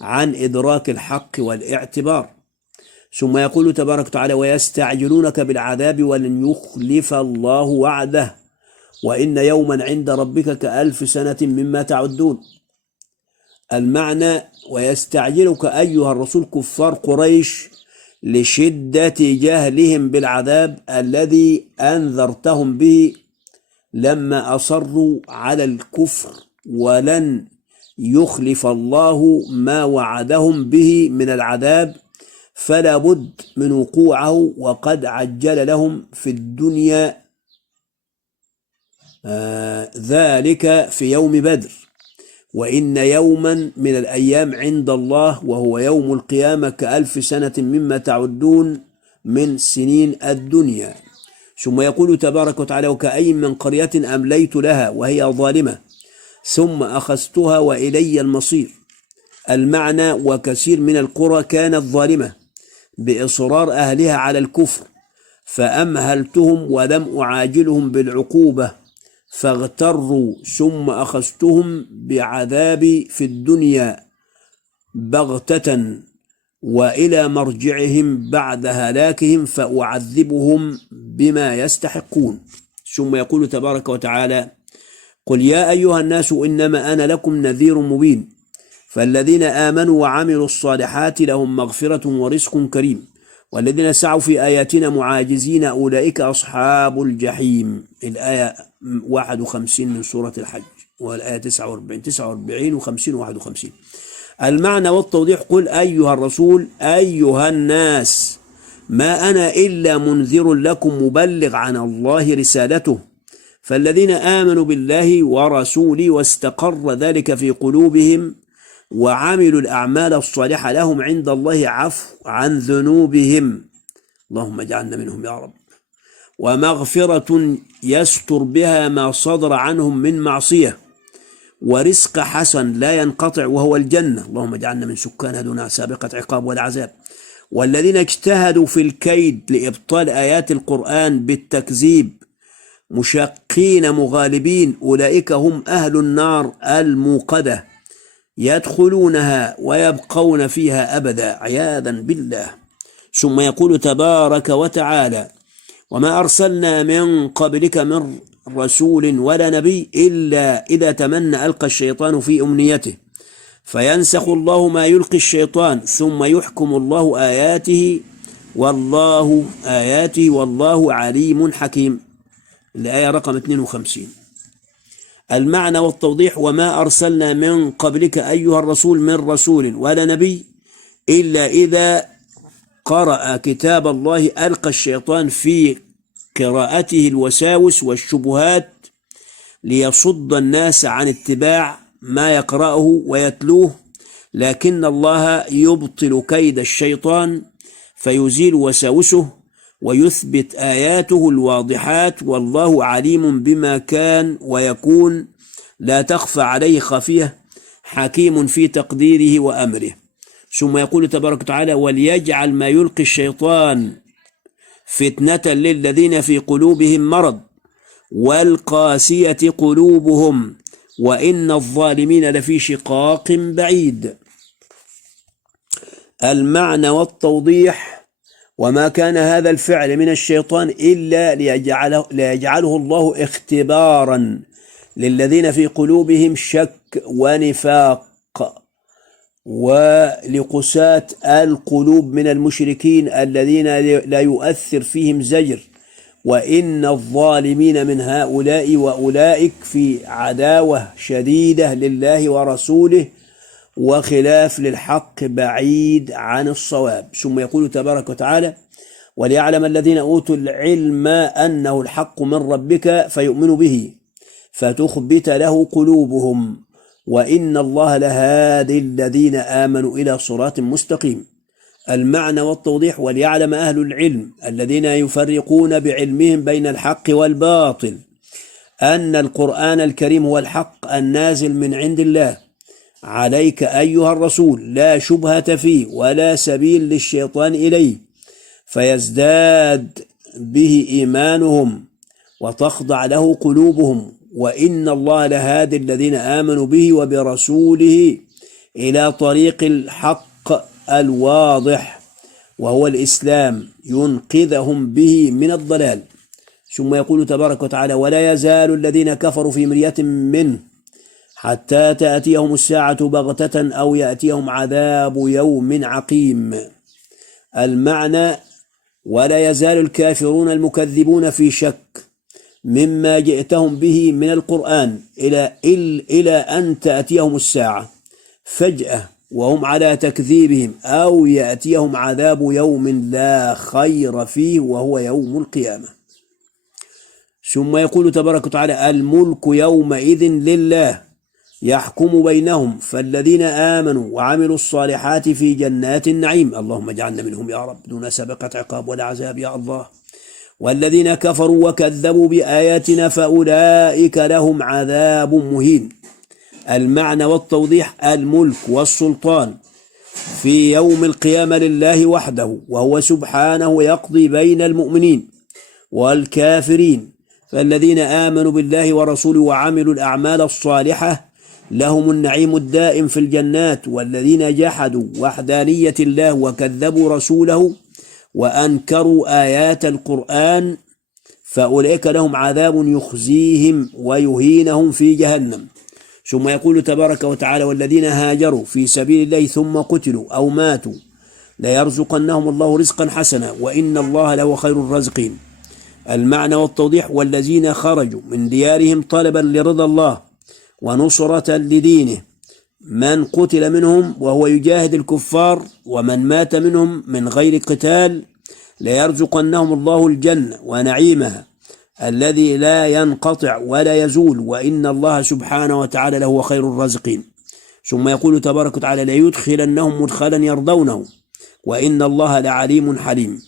عن إدراك الحق والاعتبار. ثم يقول تبارك وتعالى ويستعجلونك بالعذاب ولن يخلف الله وعده وإن يوما عند ربك كألف سنة مما تعدون. المعنى ويستعجلك أيها الرسول كفار قريش لشدة جهلهم بالعذاب الذي أنذرتهم به لما أصروا على الكفر، ولن يخلف الله ما وعدهم به من العذاب فلا بد من وقوعه، وقد عجل لهم في الدنيا ذلك في يوم بدر. وإن يوما من الأيام عند الله وهو يوم القيامة كألف سنة مما تعدون من سنين الدنيا. ثم يقول تبارك وتعالى وكأي من قرية أمليت لها وهي ظالمة ثم أخذتها وإلي المصير. المعنى وكثير من القرى كانت ظالمة بإصرار أهلها على الكفر فأمهلتهم ولم أعاجلهم بالعقوبة فاغتروا ثم أخذتهم بعذابي في الدنيا بغتة وإلى مرجعهم بعد هلاكهم فأعذبهم بما يستحقون. ثم يقول تبارك وتعالى قل يا أيها الناس إنما أنا لكم نذير مبين فالذين آمنوا وعملوا الصالحات لهم مغفرة ورزق كريم والذين سعوا في آياتنا معاجزين أولئك أصحاب الجحيم. الآية 51 من سورة الحج والآية 49 و50 و51. المعنى والتوضيح قل أيها الرسول أيها الناس ما أنا إلا منذر لكم مبلغ عن الله رسالته فالذين آمنوا بالله ورسوله واستقر ذلك في قلوبهم وعملوا الأعمال الصالحة لهم عند الله عفو عن ذنوبهم اللهم اجعلنا منهم يا رب ومغفرة يستر بها ما صدر عنهم من معصية ورزق حسن لا ينقطع وهو الجنة اللهم اجعلنا من سكانها دون سابقة عقاب والعذاب. والذين اجتهدوا في الكيد لإبطال آيات القرآن بالتكذيب مشقين مغالبين أولئك هم أهل النار الموقدة يدخلونها ويبقون فيها أبدا عياذا بالله. ثم يقول تبارك وتعالى وما أرسلنا من قبلك من رسول ولا نبي إلا إذا تمنى ألقى الشيطان في أمنيته فينسخ الله ما يلقي الشيطان ثم يحكم الله آياته والله عليم حكيم. الآية رقم 52. المعنى والتوضيح وما أرسلنا من قبلك أيها الرسول من رسول ولا نبي إلا إذا قرأ كتاب الله ألقى الشيطان في قراءته الوساوس والشبهات ليصد الناس عن اتباع ما يقرأه ويتلوه، لكن الله يبطل كيد الشيطان فيزيل وساوسه ويثبت آياته الواضحات والله عليم بما كان ويكون لا تخفى عليه خافية حكيم في تقديره وأمره. ثم يقول تبارك وتعالى وليجعل ما يلقي الشيطان فتنة للذين في قلوبهم مرض والقاسية قلوبهم وإن الظالمين لفي شقاق بعيد. المعنى والتوضيح: وما كان هذا الفعل من الشيطان إلا ليجعله الله اختبارا للذين في قلوبهم شك ونفاق، ولقساة القلوب من المشركين الذين لا يؤثر فيهم زجر، وإن الظالمين من هؤلاء وأولئك في عداوة شديدة لله ورسوله وخلاف للحق بعيد عن الصواب. ثم يقول تبارك وتعالى: وليعلم الذين أوتوا العلم أنه الحق من ربك فيؤمنوا به فتخبت له قلوبهم وإن الله لهادي الذين آمنوا إلى صراط مستقيم. المعنى والتوضيح: وليعلم أهل العلم الذين يفرقون بعلمهم بين الحق والباطل أن القرآن الكريم هو الحق النازل من عند الله. عليك أيها الرسول لا شبهة فيه ولا سبيل للشيطان إليه، فيزداد به إيمانهم وتخضع له قلوبهم، وإن الله لهادي الذين آمنوا به وبرسوله إلى طريق الحق الواضح وهو الإسلام ينقذهم به من الضلال. ثم يقول تبارك وتعالى: ولا يزال الذين كفروا في مرية منه حتى تأتيهم الساعة بغتة أو يأتيهم عذاب يوم عقيم. المعنى: ولا يزال الكافرون المكذبون في شك مما جئتهم به من القرآن إلى أن تأتيهم الساعة فجأة وهم على تكذيبهم، أو يأتيهم عذاب يوم لا خير فيه وهو يوم القيامة. ثم يقول تبارك وتعالى: الملك يومئذ لله يحكم بينهم فالذين آمنوا وعملوا الصالحات في جنات النعيم. اللهم اجعلنا منهم يا رب دون سابقة عقاب ولا عذاب يا الله. والذين كفروا وكذبوا بآياتنا فأولئك لهم عذاب مهين. المعنى والتوضيح: الملك والسلطان في يوم القيامة لله وحده، وهو سبحانه يقضي بين المؤمنين والكافرين. فالذين آمنوا بالله ورسوله وعملوا الأعمال الصالحة لهم النعيم الدائم في الجنات، والذين جحدوا وحدانية الله وكذبوا رسوله وأنكروا آيات القرآن فأولئك لهم عذاب يخزيهم ويهينهم في جهنم. ثم يقول تبارك وتعالى: والذين هاجروا في سبيل الله ثم قتلوا أو ماتوا ليرزقنهم الله رزقا حسنا وإن الله لهو خير الرازقين. المعنى والتوضيح: والذين خرجوا من ديارهم طلبا لرضا الله ونصرة لدينه، من قتل منهم وهو يجاهد الكفار ومن مات منهم من غير قتال ليرزقنهم الله الجنة ونعيمها الذي لا ينقطع ولا يزول وإن الله سبحانه وتعالى لهو خير الرازقين. ثم يقول تبارك وتعالى: ليدخلنهم مدخلا يرضونه وإن الله لعليم حليم.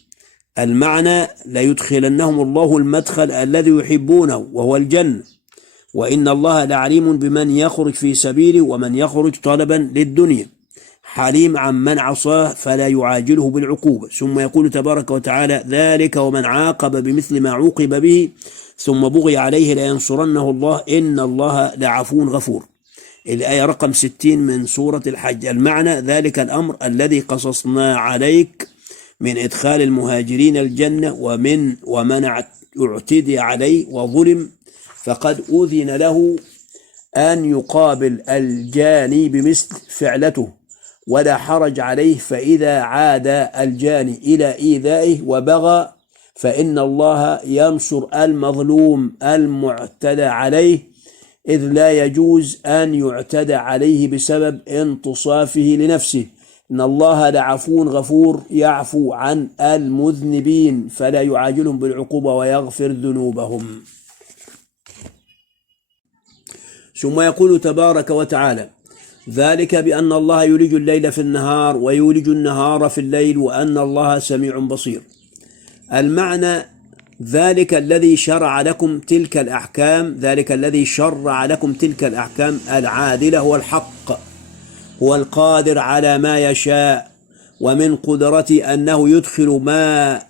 المعنى: ليدخلنهم الله المدخل الذي يحبونه وهو الجنة، وإن الله لعليم بمن يخرج في سبيله ومن يخرج طلبا للدنيا، حليم عن من عصاه فلا يعاجله بالعقوبة. ثم يقول تبارك وتعالى: ذلك ومن عاقب بمثل ما عوقب به ثم بغي عليه لينصرنه الله إن الله لعفو غفور. الآية رقم 60 من سورة الحج. المعنى: ذلك الأمر الذي قصصنا عليك من إدخال المهاجرين الجنة ومن اعتدي عليه وظلم فقد أذن له أن يقابل الجاني بمثل فعلته ولا حرج عليه، فإذا عاد الجاني إلى إيذائه وبغى فإن الله ينصر المظلوم المعتدى عليه، إذ لا يجوز أن يعتدى عليه بسبب انتصافه لنفسه. إن الله لعفو غفور يعفو عن المذنبين فلا يعاجلهم بالعقوبة ويغفر ذنوبهم. ثم يقول تبارك وتعالى: ذلك بأن الله يولج الليل في النهار ويولج النهار في الليل وأن الله سميع بصير. المعنى: ذلك الذي شرع لكم تلك الأحكام، ذلك الذي شرع لكم تلك الأحكام العادلة هو الحق، هو القادر على ما يشاء، ومن قدرته أنه يدخل ما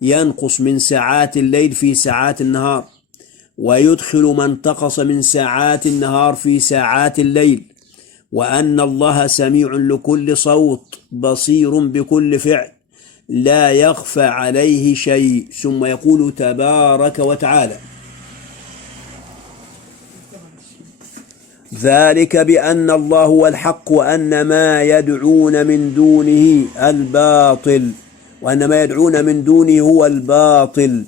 ينقص من ساعات الليل في ساعات النهار، ويدخل ما انتقص من ساعات النهار في ساعات الليل، وأن الله سميع لكل صوت بصير بكل فعل لا يخفى عليه شيء. ثم يقول تبارك وتعالى: ذلك بأن الله هو الحق وأن ما يدعون من دونه الباطل، هو الباطل،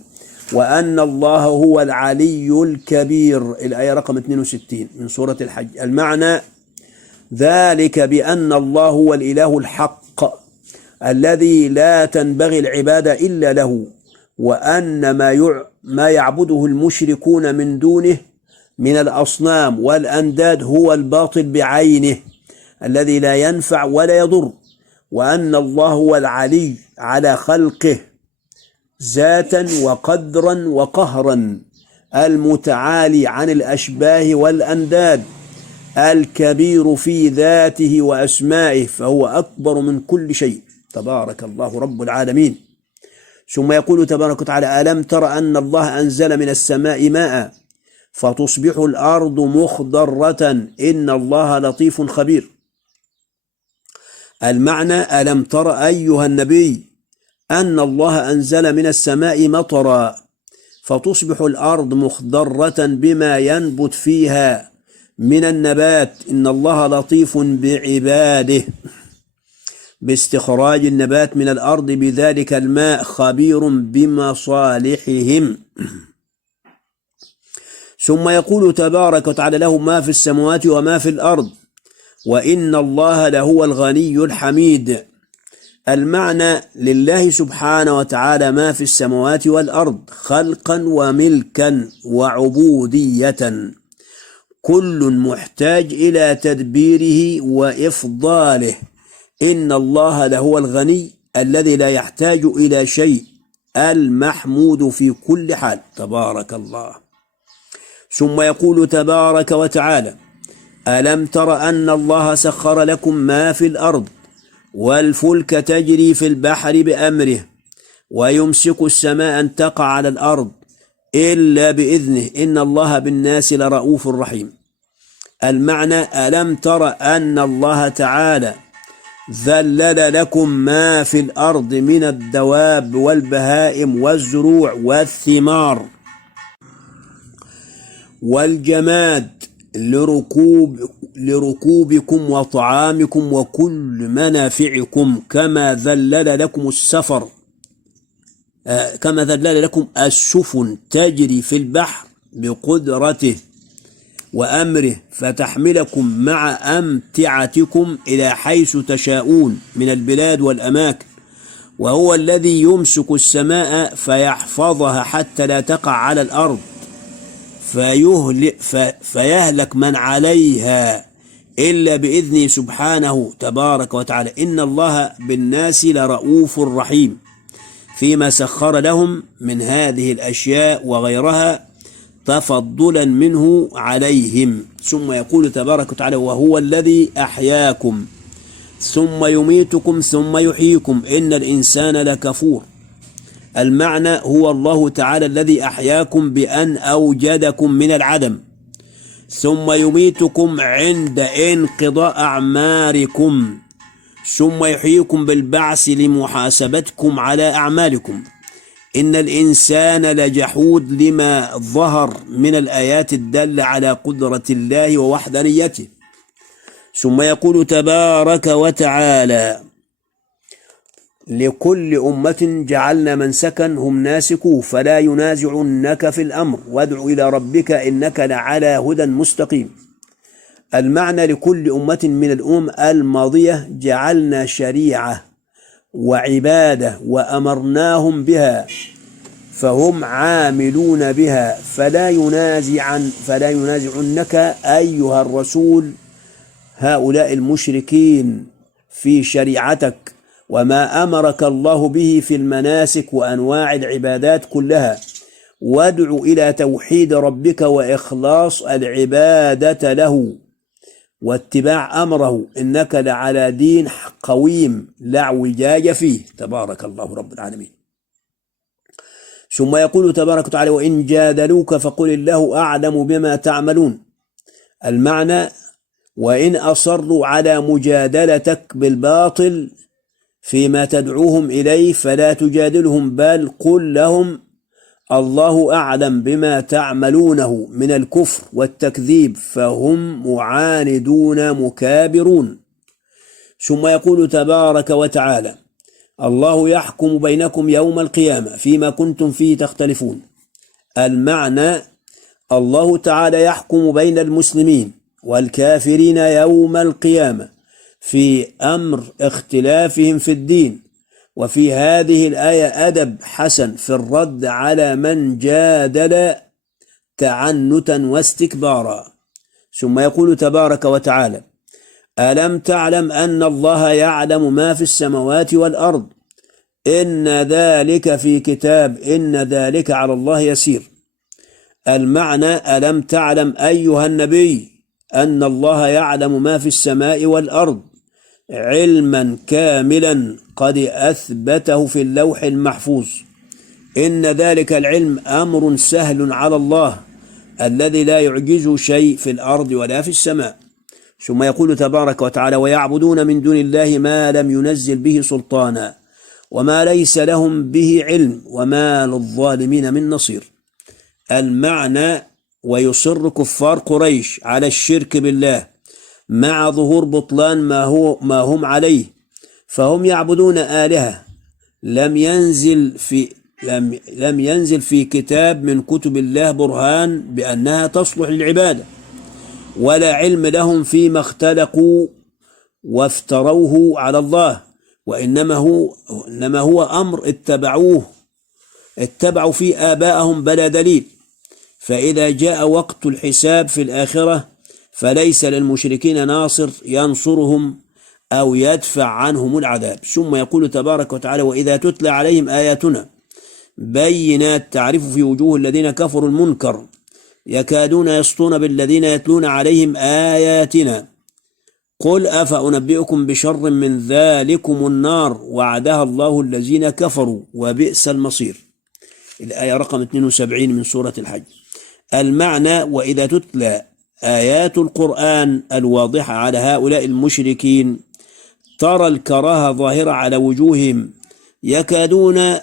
وأن الله هو العلي الكبير. الآية رقم 62 من سورة الحج. المعنى: ذلك بأن الله هو الإله الحق الذي لا تنبغي العبادة إلا له، وأن ما يعبده المشركون من دونه من الأصنام والأنداد هو الباطل بعينه الذي لا ينفع ولا يضر، وأن الله هو العلي على خلقه ذاتا وقدرا وقهرا، المتعالي عن الأشباه والأنداد، الكبير في ذاته وأسمائه، فهو أكبر من كل شيء. تبارك الله رب العالمين. ثم يقول تبارك وتعالى: ألم تر أن الله أنزل من السماء ماء فتصبح الأرض مخضرة إن الله لطيف خبير. المعنى: ألم تر أيها النبي أن الله أنزل من السماء مطرا فتصبح الأرض مخضرة بما ينبت فيها من النبات، إن الله لطيف بعباده باستخراج النبات من الأرض بذلك الماء خبير بمصالحهم. ثم يقول تبارك وتعالى: له ما في السماوات وما في الأرض وإن الله لهو الغني الحميد. المعنى: لله سبحانه وتعالى ما في السماوات والأرض خلقا وملكا وعبودية، كل محتاج إلى تدبيره وإفضاله. إن الله لهو الغني الذي لا يحتاج إلى شيء، المحمود في كل حال. تبارك الله. ثم يقول تبارك وتعالى: ألم تر أن الله سخر لكم ما في الأرض والفلك تجري في البحر بأمره ويمسك السماء أن تقع على الأرض إلا بإذنه إن الله بالناس لرؤوف رحيم. المعنى: ألم تر أن الله تعالى ذلل لكم ما في الأرض من الدواب والبهائم والزروع والثمار والجماد لركوبكم وطعامكم وكل منافعكم، كما ذلل لكم السفن تجري في البحر بقدرته وأمره فتحملكم مع أمتعتكم إلى حيث تشاءون من البلاد والأماكن، وهو الذي يمسك السماء فيحفظها حتى لا تقع على الأرض فيهلك من عليها إلا بإذنه سبحانه تبارك وتعالى. إن الله بالناس لرؤوف رحيم فيما سخر لهم من هذه الأشياء وغيرها تفضلا منه عليهم. ثم يقول تبارك وتعالى: وهو الذي أحياكم ثم يميتكم ثم يحييكم إن الإنسان لكفور. المعنى: هو الله تعالى الذي أحياكم بأن أوجدكم من العدم ثم يميتكم عند انقضاء أعماركم ثم يحييكم بالبعث لمحاسبتكم على أعمالكم. إن الإنسان لجحود لما ظهر من الآيات الدالة على قدرة الله ووحدانيته. ثم يقول تبارك وتعالى: لكل أمة جعلنا منسكا هم ناسكوه فلا ينازعنك في الأمر وادع إلى ربك إنك لعلى هدى مستقيم. المعنى: لكل أمة من الأمم الماضية جعلنا شريعة وعبادة وأمرناهم بها فهم عاملون بها فلا ينازعنك أيها الرسول هؤلاء المشركين في شريعتك وما أمرك الله به في المناسك وأنواع العبادات كلها، وادع إلى توحيد ربك وإخلاص العبادة له واتباع أمره إنك لعلى دين قويم لا اعوجاج فيه. تبارك الله رب العالمين. ثم يقول تبارك وتعالى وإن جادلوك فقل الله أعلم بما تعملون. المعنى وإن أصروا على مجادلتك بالباطل فيما تدعوهم إليه فلا تجادلهم، بل قل لهم الله أعلم بما تعملونه من الكفر والتكذيب، فهم معاندون مكابرون. ثم يقول تبارك وتعالى الله يحكم بينكم يوم القيامة فيما كنتم فيه تختلفون. المعنى الله تعالى يحكم بين المسلمين والكافرين يوم القيامة في أمر اختلافهم في الدين. وفي هذه الآية أدب حسن في الرد على من جادل تعنتا واستكبارا. ثم يقول تبارك وتعالى ألم تعلم أن الله يعلم ما في السماوات والأرض إن ذلك في كتاب إن ذلك على الله يسير. المعنى ألم تعلم أيها النبي أن الله يعلم ما في السماء والأرض علما كاملا قد أثبته في اللوح المحفوظ. إن ذلك العلم أمر سهل على الله الذي لا يعجزه شيء في الأرض ولا في السماء. ثم يقول تبارك وتعالى ويعبدون من دون الله ما لم ينزل به سلطانا وما ليس لهم به علم وما للظالمين من نصير. المعنى ويصر كفار قريش على الشرك بالله مع ظهور بطلان ما هم عليه، فهم يعبدون آلهة لم ينزل في كتاب من كتب الله برهان بأنها تصلح للعبادة، ولا علم لهم فيما اختلقوا وافتروه على الله، وإنما هو أمر اتبعوا فيه آباءهم بلا دليل. فإذا جاء وقت الحساب في الآخرة فليس للمشركين ناصر ينصرهم أو يدفع عنهم العذاب. ثم يقول تبارك وتعالى وإذا تتلى عليهم آياتنا بينات تعرف في وجوه الذين كفروا المنكر يكادون يسطون بالذين يتلون عليهم آياتنا قل أفأنبئكم بشر من ذلكم النار وعدها الله الذين كفروا وبئس المصير. الآية رقم 72 من سورة الحج. المعنى وإذا تتلى آيات القرآن الواضحة على هؤلاء المشركين ترى الكراهة ظاهرة على وجوههم يكادون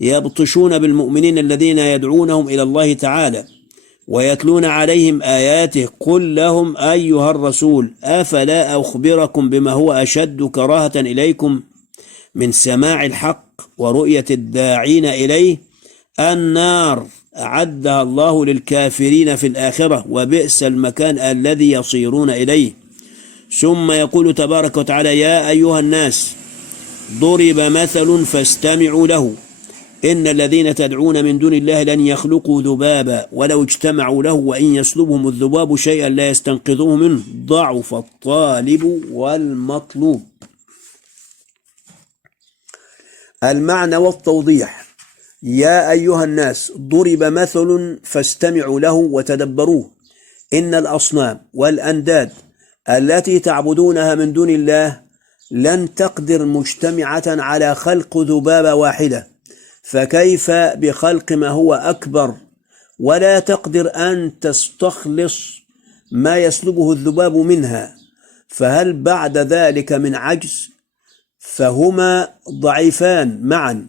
يبطشون بالمؤمنين الذين يدعونهم إلى الله تعالى ويتلون عليهم آياته قل لهم أيها الرسول أفلا أخبركم بما هو أشد كراهة إليكم من سماع الحق ورؤية الداعين إليه النار أعدها الله للكافرين في الآخرة وبئس المكان الذي يصيرون إليه. ثم يقول تبارك وتعالى يا أيها الناس ضرب مثل فاستمعوا له إن الذين تدعون من دون الله لن يخلقوا ذبابا ولو اجتمعوا له وإن يسلبهم الذباب شيئا لا يستنقذوه منه ضعف الطالب والمطلوب. المعنى والتوضيح يا أيها الناس ضرب مثل فاستمعوا له وتدبروه إن الأصنام والأنداد التي تعبدونها من دون الله لن تقدر مجتمعة على خلق ذبابة واحدة، فكيف بخلق ما هو أكبر ولا تقدر أن تستخلص ما يسلبه الذباب منها، فهل بعد ذلك من عجز؟ فهما ضعيفان معا.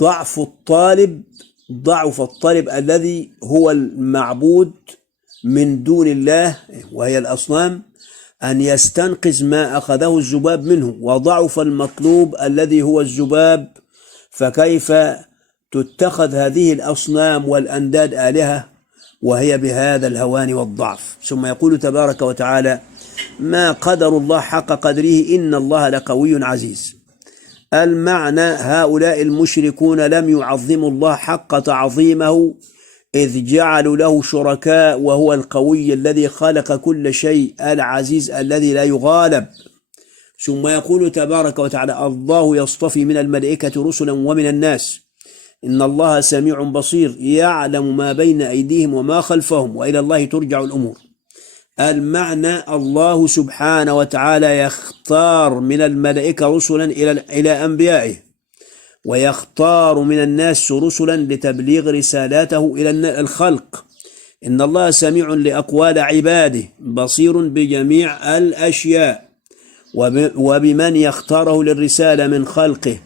ضعف الطالب الذي هو المعبود من دون الله وهي الأصنام أن يستنقذ ما أخذه الذباب منه، وضعف المطلوب الذي هو الذباب، فكيف تتخذ هذه الأصنام والأنداد آلهة وهي بهذا الهوان والضعف. ثم يقول تبارك وتعالى ما قدر الله حق قدره إن الله لقوي عزيز. المعنى هؤلاء المشركون لم يعظموا الله حق تعظيمه إذ جعلوا له شركاء وهو القوي الذي خلق كل شيء العزيز الذي لا يغالب. ثم يقول تبارك وتعالى الله يصطفي من الملائكة رسلا ومن الناس إن الله سميع بصير يعلم ما بين أيديهم وما خلفهم وإلى الله ترجع الأمور. المعنى الله سبحانه وتعالى يختار من الملائكة رسلا إلى أنبيائه ويختار من الناس رسلا لتبليغ رسالاته إلى الخلق. إن الله سميع لأقوال عباده بصير بجميع الأشياء وبمن يختاره للرسالة من خلقه،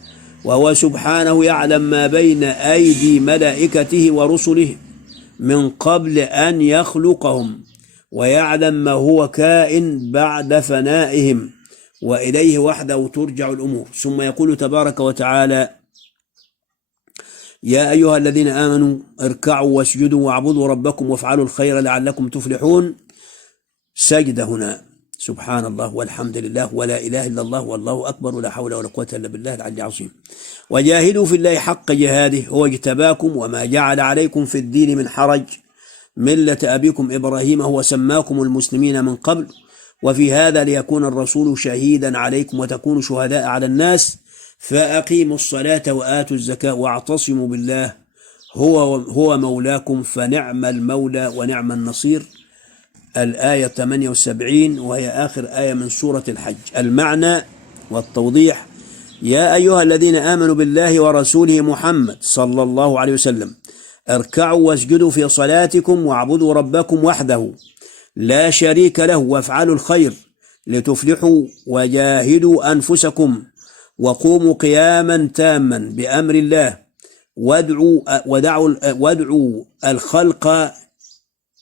وهو سبحانه يعلم ما بين أيدي ملائكته ورسله من قبل أن يخلقهم، ويعلم ما هو كائن بعد فنائهم، وإليه وحده ترجع الأمور. ثم يقول تبارك وتعالى: يا أيها الذين آمنوا اركعوا واسجدوا واعبدوا ربكم وافعلوا الخير لعلكم تفلحون. سجد هنا سبحان الله والحمد لله ولا إله إلا الله والله أكبر ولا حول ولا قوة إلا بالله العلي العظيم. وجاهدوا في الله حق جهاده هو اجتباكم وما جعل عليكم في الدين من حرج ملة أبيكم إبراهيم هو سماكم المسلمين من قبل وفي هذا ليكون الرسول شهيدا عليكم وتكونوا شهداء على الناس فأقيموا الصلاة وآتوا الزكاة واعتصموا بالله هو مولاكم فنعم المولى ونعم النصير. الآية 78 وهي آخر آية من سورة الحج. المعنى والتوضيح: يا أيها الذين آمنوا بالله ورسوله محمد صلى الله عليه وسلم اركعوا واسجدوا في صلاتكم واعبدوا ربكم وحده لا شريك له وافعلوا الخير لتفلحوا وجاهدوا أنفسكم وقوموا قياما تاما بأمر الله وادعوا الخلق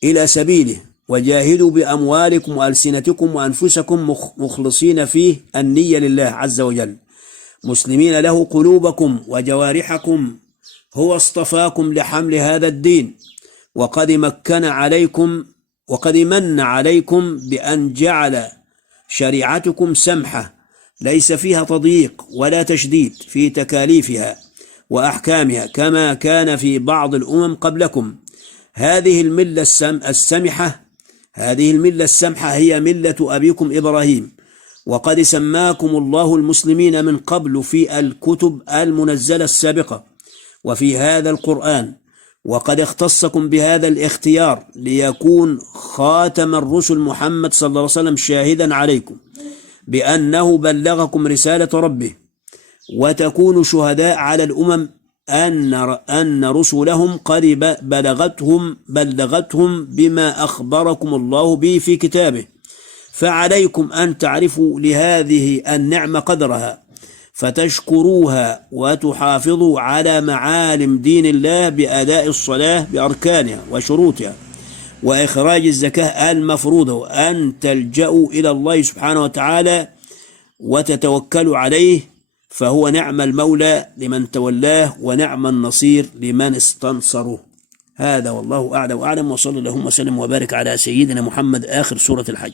إلى سبيله وجاهدوا بأموالكم وألسنتكم وأنفسكم مخلصين فيه النية لله عز وجل مسلمين له قلوبكم وجوارحكم هو اصطفاكم لحمل هذا الدين وقد من عليكم بأن جعل شريعتكم سمحة ليس فيها تضييق ولا تشديد في تكاليفها وأحكامها كما كان في بعض الأمم قبلكم. هذه الملة السمحة هي ملة أبيكم إبراهيم، وقد سماكم الله المسلمين من قبل في الكتب المنزلة السابقة وفي هذا القرآن، وقد اختصكم بهذا الاختيار ليكون خاتم الرسل محمد صلى الله عليه وسلم شاهدا عليكم بأنه بلغكم رسالة ربه، وتكونوا شهداء على الأمم أن رسلهم قد بلغتهم بما أخبركم الله به في كتابه، فعليكم أن تعرفوا لهذه النعمة قدرها فتشكروها وتحافظوا على معالم دين الله بأداء الصلاة بأركانها وشروطها وإخراج الزكاة المفروضة، وأن تلجأوا إلى الله سبحانه وتعالى وتتوكلوا عليه فهو نعم المولى لمن تولاه ونعم النصير لمن استنصره. هذا والله أعلم وأعلم، وصلى اللهم وسلم وبارك على سيدنا محمد. آخر سورة الحج.